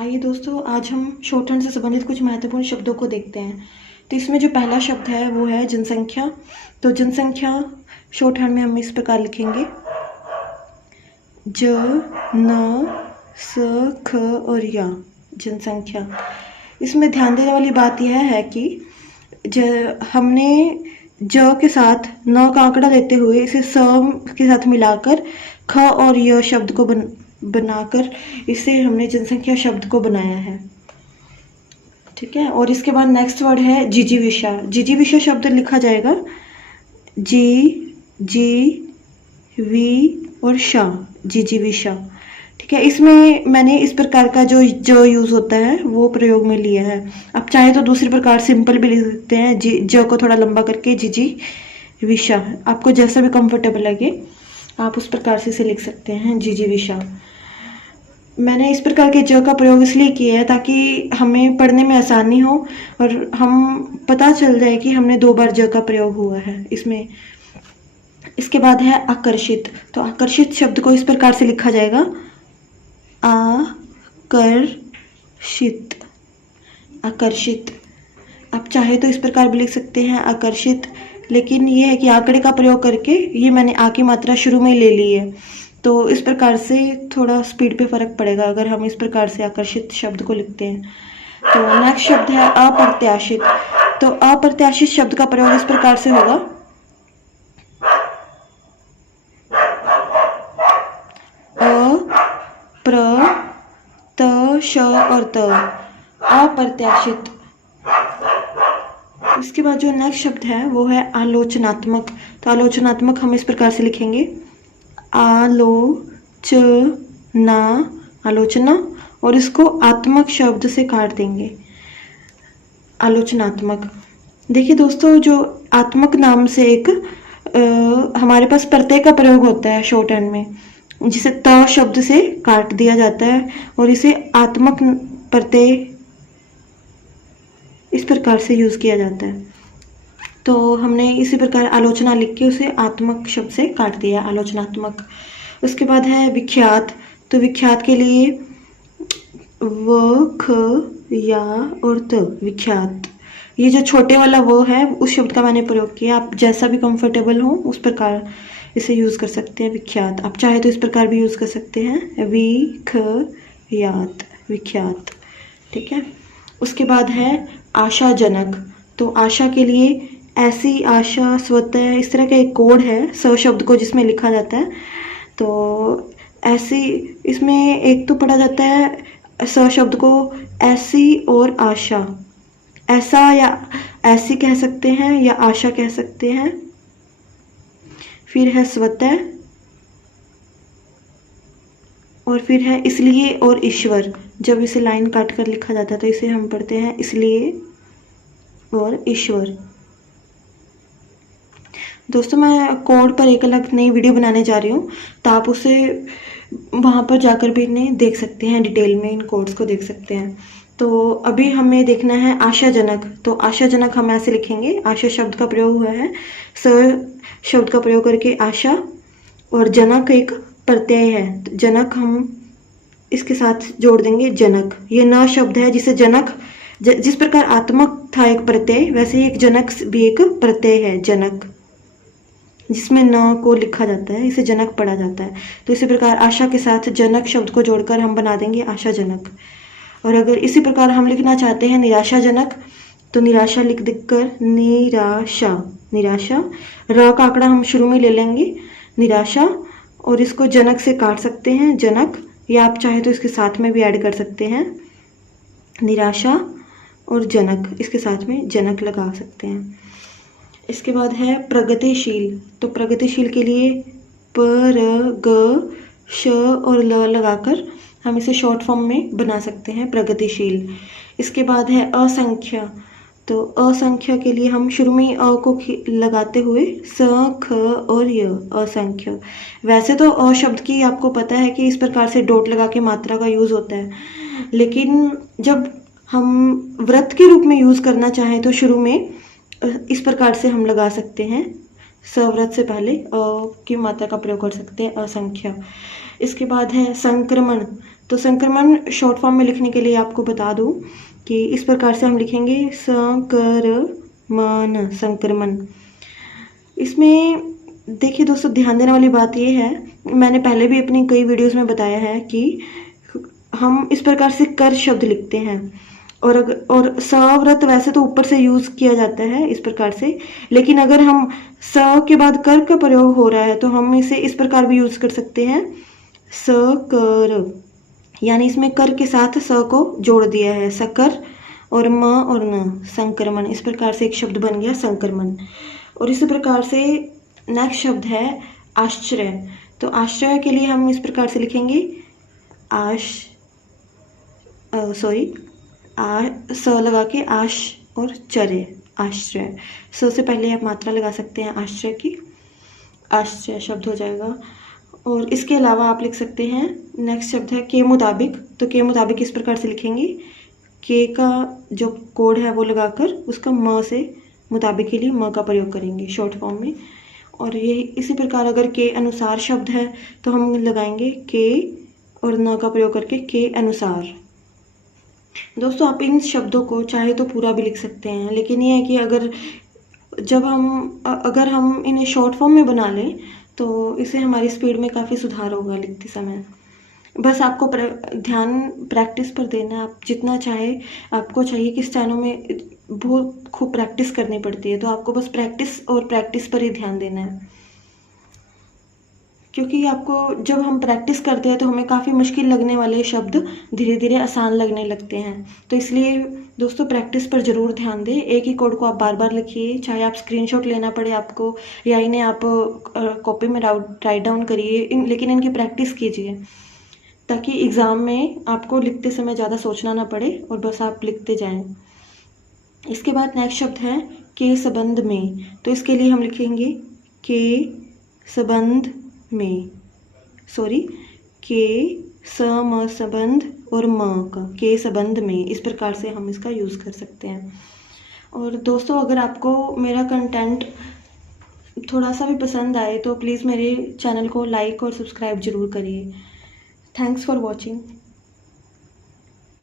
आइए दोस्तों, आज हम शॉर्ट हैंड से संबंधित कुछ महत्वपूर्ण शब्दों को देखते हैं। तो इसमें जो पहला शब्द है वो है जनसंख्या। तो जनसंख्या शॉर्ट हैंड में हम इस प्रकार लिखेंगे, ज न स ख और या, जनसंख्या। इसमें ध्यान देने वाली बात यह है कि हमने ज के साथ न का आंकड़ा लेते हुए इसे स के साथ मिलाकर ख और य शब्द को बनाकर इसे हमने जनसंख्या शब्द को बनाया है। ठीक है। और इसके बाद नेक्स्ट वर्ड है जिजीविषा। जिजीविषा शब्द लिखा जाएगा जी जी वी और शा, जिजीविषा। ठीक है। इसमें मैंने इस प्रकार का जो यूज़ होता है वो प्रयोग में लिया है। आप चाहे तो दूसरी प्रकार सिंपल भी लिख सकते हैं, ज को थोड़ा लंबा करके जिजीविषा। आपको जैसा भी कंफर्टेबल लगे आप उस प्रकार से इसे लिख सकते हैं, जिजीविषा। मैंने इस प्रकार के ज का प्रयोग इसलिए किया है ताकि हमें पढ़ने में आसानी हो और हम पता चल जाए कि हमने 2 बार ज का प्रयोग हुआ है इसमें। इसके बाद है आकर्षित। तो आकर्षित शब्द को इस प्रकार से लिखा जाएगा, आकर्षित, आकर्षित। आप चाहे तो इस प्रकार भी लिख सकते हैं, आकर्षित, लेकिन ये है कि आंकड़े का प्रयोग करके ये मैंने आ की मात्रा शुरू में ले ली है, तो इस प्रकार से थोड़ा स्पीड पे फर्क पड़ेगा अगर हम इस प्रकार से आकर्षित शब्द को लिखते हैं। तो नेक्स्ट शब्द है अप्रत्याशित। तो अप्रत्याशित शब्द का प्रयोग इस प्रकार से होगा, श और त, अप्रत्याशित। इसके बाद जो नेक्स्ट शब्द है वो है आलोचनात्मक। तो आलोचनात्मक हम इस प्रकार से लिखेंगे, आलोचना, आलोचना, और इसको आत्मक शब्द से काट देंगे, आलोचनात्मक। देखिए दोस्तों, जो आत्मक नाम से एक हमारे पास प्रत्यय का प्रयोग होता है शॉर्ट हैंड में, जिसे त शब्द से काट दिया जाता है और इसे आत्मक प्रत्यय इस प्रकार से यूज किया जाता है। तो हमने इसी प्रकार आलोचना लिख के उसे आत्मक शब्द से काट दिया, आलोचनात्मक। उसके बाद है विख्यात। तो विख्यात के लिए व, ख, या और त, विख्यात। ये जो छोटे वाला वो है उस शब्द का मैंने प्रयोग किया। आप जैसा भी कंफर्टेबल हो उस प्रकार इसे यूज कर सकते हैं, विख्यात। आप चाहे तो इस प्रकार भी यूज कर सकते हैं, विख्यात, विख्यात। ठीक है। उसके बाद है आशाजनक। तो आशा के लिए ऐसी, आशा, स्वतः, इस तरह का एक कोड है स शब्द को जिसमें लिखा जाता है। तो ऐसी, इसमें एक तो पढ़ा जाता है स शब्द को ऐसी और आशा, ऐसा या ऐसी कह सकते हैं या आशा कह सकते हैं। फिर है स्वतः, और फिर है इसलिए और ईश्वर। जब इसे लाइन काट कर लिखा जाता है तो इसे हम पढ़ते हैं इसलिए और ईश्वर। दोस्तों, मैं कोड पर एक अलग नई वीडियो बनाने जा रही हूँ, तो आप उसे वहाँ पर जाकर भी इन्हें देख सकते हैं, डिटेल में इन कोड्स को देख सकते हैं। तो अभी हमें देखना है आशाजनक। तो आशाजनक हम ऐसे लिखेंगे, आशा शब्द का प्रयोग हुआ है, स शब्द का प्रयोग करके आशा, और जनक एक प्रत्यय है, तो जनक हम इसके साथ जोड़ देंगे, जनक। ये न शब्द है जिसे जनक, जिस प्रकार आत्मक था एक प्रत्यय, वैसे ही एक जनक भी एक प्रत्यय है, जनक, जिसमें न को लिखा जाता है, इसे जनक पढ़ा जाता है। तो इसी प्रकार आशा के साथ जनक शब्द को जोड़कर हम बना देंगे आशाजनक। और अगर इसी प्रकार हम लिखना चाहते हैं निराशाजनक, तो निराशा लिख कर निराशा, निराशा, र का आंकड़ा हम शुरू में ले लेंगे, निराशा, और इसको जनक से काट सकते हैं, जनक, या आप चाहे तो इसके साथ में भी ऐड कर सकते हैं, निराशा और जनक, इसके साथ में जनक लगा सकते हैं। इसके बाद है प्रगतिशील। तो प्रगतिशील के लिए प, र, ग, श और ल लगाकर हम इसे शॉर्ट फॉर्म में बना सकते हैं, प्रगतिशील। इसके बाद है असंख्या। तो असंख्या के लिए हम शुरू में अ को लगाते हुए स, ख और य, असंख्य। वैसे तो अ शब्द की आपको पता है कि इस प्रकार से डॉट लगा के मात्रा का यूज़ होता है, लेकिन जब हम व्रत के रूप में यूज़ करना चाहें तो शुरू में इस प्रकार से हम लगा सकते हैं, सव्रत से पहले अ की मात्रा का प्रयोग कर सकते हैं, असंख्य। इसके बाद है संक्रमण। तो संक्रमण शॉर्ट फॉर्म में लिखने के लिए आपको बता दूं कि इस प्रकार से हम लिखेंगे संक्रमण, संक्रमण। इसमें देखिए दोस्तों, ध्यान देने वाली बात ये है, मैंने पहले भी अपनी कई वीडियोस में बताया है कि हम इस प्रकार से कर शब्द लिखते हैं और सव्रत वैसे तो ऊपर से यूज किया जाता है इस प्रकार से, लेकिन अगर हम स के बाद कर का प्रयोग हो रहा है तो हम इसे इस प्रकार भी यूज कर सकते हैं, सकर, यानी इसमें कर के साथ स को जोड़ दिया है, सकर, और म और न, संक्रमण। इस प्रकार से एक शब्द बन गया संक्रमण। और इसी प्रकार से नेक्स्ट शब्द है आश्चर्य। तो आश्चर्य के लिए हम इस प्रकार से लिखेंगे स लगा के आश और चर्य, आश्चर्य। स से पहले आप मात्रा लगा सकते हैं आश्चर्य की, आश्चर्य शब्द हो जाएगा। और इसके अलावा आप लिख सकते हैं, नेक्स्ट शब्द है के मुताबिक। तो के मुताबिक इस प्रकार से लिखेंगे, के का जो कोड है वो लगाकर उसका म से मुताबिक के लिए म का प्रयोग करेंगे शॉर्ट फॉर्म में। और ये इसी प्रकार अगर के अनुसार शब्द है तो हम लगाएंगे के और न का प्रयोग करके के अनुसार। दोस्तों आप इन शब्दों को चाहे तो पूरा भी लिख सकते हैं, लेकिन ये है कि अगर हम इन्हें शॉर्ट फॉर्म में बना लें तो इससे हमारी स्पीड में काफ़ी सुधार होगा लिखते समय। बस आपको ध्यान प्रैक्टिस पर देना है। आप जितना चाहे, आपको चाहिए कि इस चैनल में बहुत खूब प्रैक्टिस करनी पड़ती है, तो आपको बस प्रैक्टिस पर ही ध्यान देना है, क्योंकि आपको जब हम प्रैक्टिस करते हैं तो हमें काफ़ी मुश्किल लगने वाले शब्द धीरे धीरे आसान लगने लगते हैं। तो इसलिए दोस्तों प्रैक्टिस पर ज़रूर ध्यान दें। एक ही कोड को आप बार बार लिखिए, चाहे आप स्क्रीनशॉट लेना पड़े आपको या इन्हें आप कॉपी में राइट डाउन करिए, लेकिन इनकी प्रैक्टिस कीजिए ताकि एग्ज़ाम में आपको लिखते समय ज़्यादा सोचना ना पड़े और बस आप लिखते जाएं। इसके बाद नेक्स्ट शब्द है के संबंध में। तो इसके लिए हम लिखेंगे के संबंध में, के सम संबंध और म का, के संबंध में। इस प्रकार से हम इसका यूज़ कर सकते हैं। और दोस्तों अगर आपको मेरा कंटेंट थोड़ा सा भी पसंद आए तो प्लीज़ मेरे चैनल को लाइक और सब्सक्राइब ज़रूर करिए। Thanks for watching.